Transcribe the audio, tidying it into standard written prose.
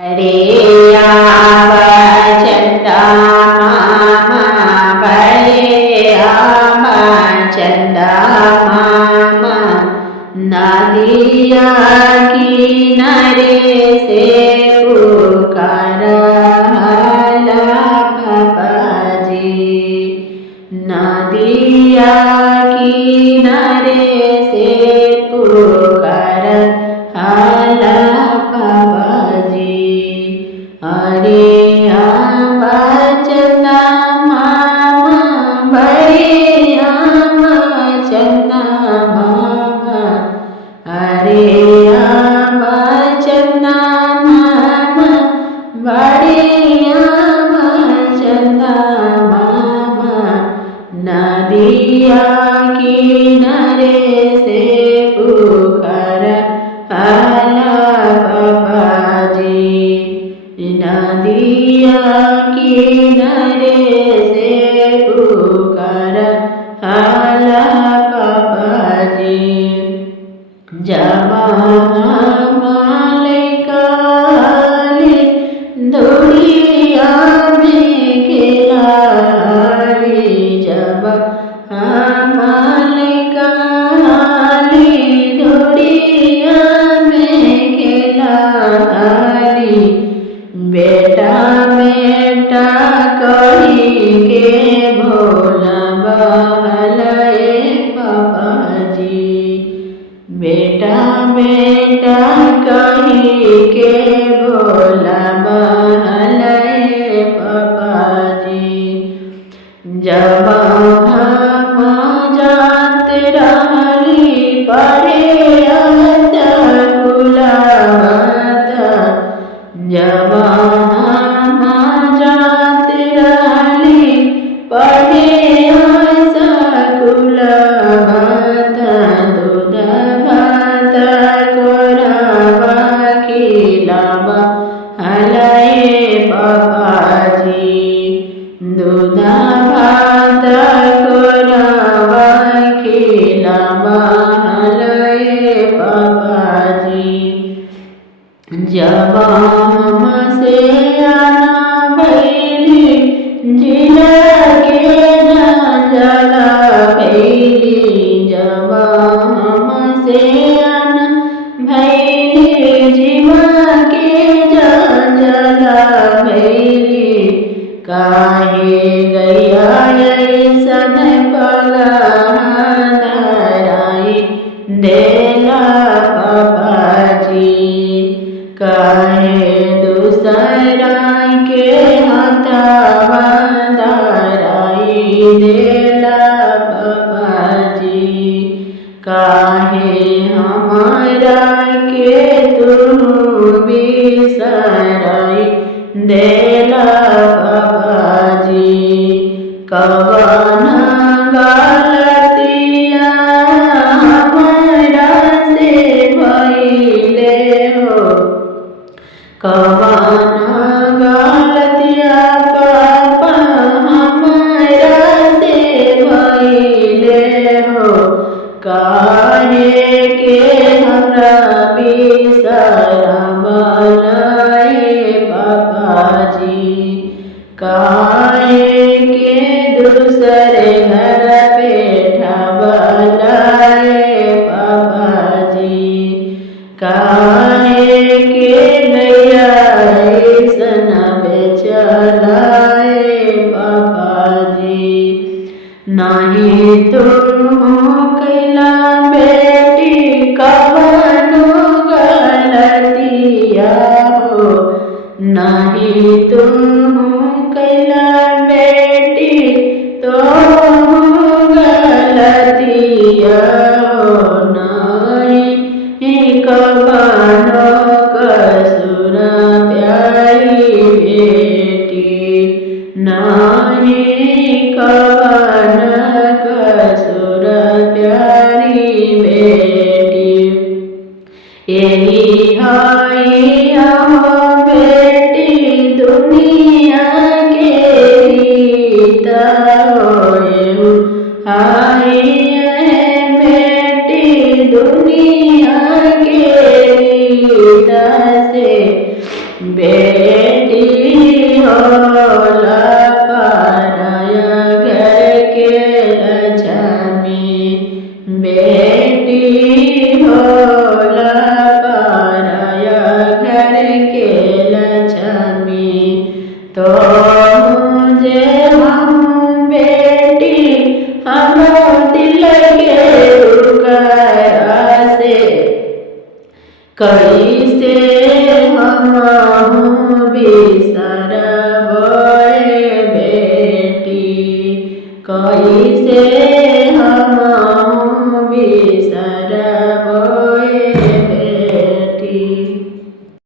हरे आव चंदा मामा हरे आव चंदा मामा नदिया किनारे से पुकारा बाबाजी नदिया किनारे से पुकारा हरे आवा चंदा मामा हरे आवा चंदा मामा हरे आवा चंदा मामा हरे आवा चंदा मामा नदिया किनारे से पुकारा नदिया किनारे से पुकारा हाला बाबाजी जब मालिकाली दुनिया में खिलाड़ी जब मालिकाली दुनिया में खिलाड़ी बेटा बेटा कही के भोला बहलाए बाबाजी बेटा बेटा कही के भोला बहलाए बाबाजी जब हम जात रहली पढ़े जब हम जात रहली पढ़े स्कूल दूध भात कोरावा खिलावा हलाए बाबाजी दूध भात कोरावा खिलावा हलाए बाबाजी जब हमसे आना भैली जिला के जला भैली जब हमसे आना भैली जीवा के जला भैली काहे गया ऐसन पगहराई देला बाबाजी काहे दूसरा के हथवा धराई देला बाबाजी काहे हमारा के तू बिसराई देला बाबाजी कवन गलतिया हमारा से भइले हो कवन गलतिया पापा हमारा से भइले हो काहे के हमरा बिसरवलाए बाबाजी काहे के दूसरे घर बैठवलाए बाबाजी काहे के नैया ऐसन बेचलाए बाबाजी नहीं तुम कैला बेटी कवनो गलतिया हो नहीं तुम कैला बेटी तो गलतिया हो नहीं कवनो कसुर प्यारी बेटी नहीं कवन कसुर प्यारी बेटी यही है बेटी दुनिया के बेटी होला पराया घर के लक्ष्मी, बेटी होला पराया घर के लक्ष्मी। तो मुझे हम बेटी हम दिल के रुकया से, कैसे हम बिसरबै बेटी, कैसे